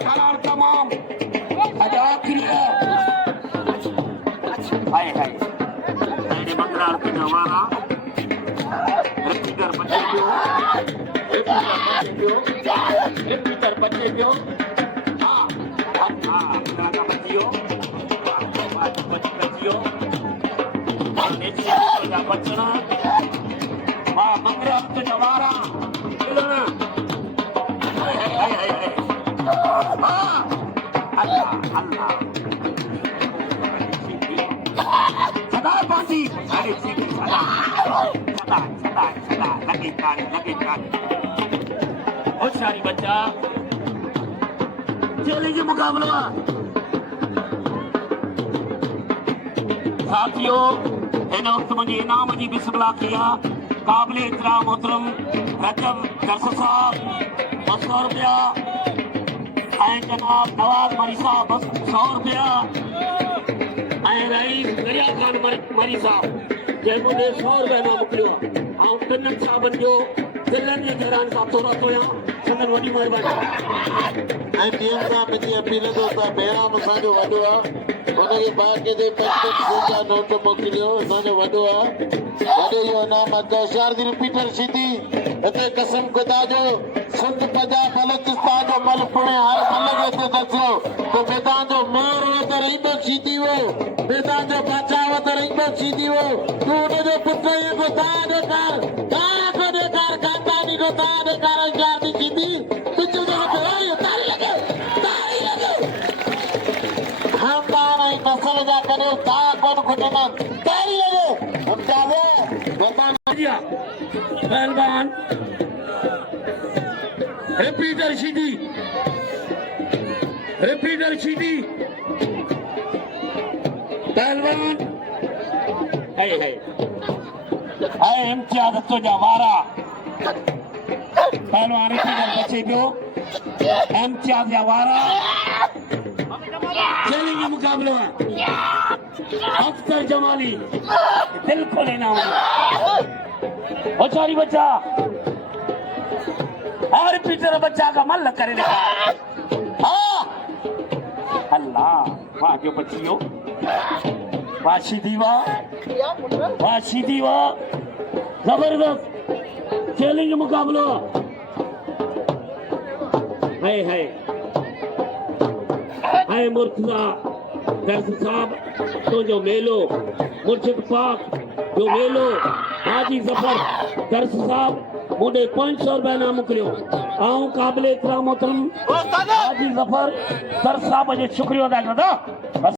खरार तमाम अदा क्रिया हाय हाय तेरे बंगलार के नवारा रिपीटर बच्चे क्यों रिपीटर बच्चे क्यों हाँ दादा बच्चियों बच्चियों बच्चना माँ मंगलार के नवारा सदा पांची अरे सीधी सदा लगे कान होशियारी बच्चा चैलेंज मुकाबला साथियों इन वक्त मुझे इनाम जी बिस्मिल्लाह किया काबिल इहतराम मोहतरम रजब दरस साहब 200 रुपया जनाब नवाज मरी साहब 100 रुपया रईस दरिया खान मरी साहब जंहिं मुंहिंजे 100 रुपया न मोकिलियो ऐं टिननि साहबनि जो दिलनि जे घरान सां थोरा थोरा संदन वॾी महिरबानी ऐं टीएम साहब जी अपील थो त बहिराम असांजो वॾो आहे हुनखे बाक़ाइदे 5 जा नोट मोकिलियो असांजो वॾो आहे वॾे जो इनाम होशियार जी रिपीटर सीधी हिते कसम खुदा जो सिंध पंजाब बलोचिस्तान जो मल पुणे हर मल खे हिते दसियो त मैदान जो मेयर वध रहींदो सीधी हो मैदान जो बादशाह वध रहींदो सीधी हो तूं हुनजो पुट ई को दान ॾेखार गाता ॾिनो दान ॾेखार होशियार जी सीधी पिच जो तारी लॻे खानदान ऐं नसल जा कॾहिं दा कोन खुटंदा तारी लॻे मुमताज़ पहलवान रिपीटर सीधी पहलवान है इम्तियाज तो जवारा पहलवान रिपीटर बचे पियो इम्तियाज जवारा चैलेंज मुकाबलो है अख्तर जमाली दिल खोले ना होशियारी बच्चा और रिपीटर बच्चा का मन करे देखा अल्लाह वाह जो बच्चियों वाह सीधी वाह जबरदस्त चैलेंज मुकाबलो है मुर्तजा दरस साहब तो जो मेलो मुर्शिद पाक जो मेलो हाजी जफर दरस साहब मुझे 500 रुपया ना मोकिलियो ऐं काबिल इहतराम मोहतरम हाजी जफर दरस साहब जो शुक्रिया अदा कंदा।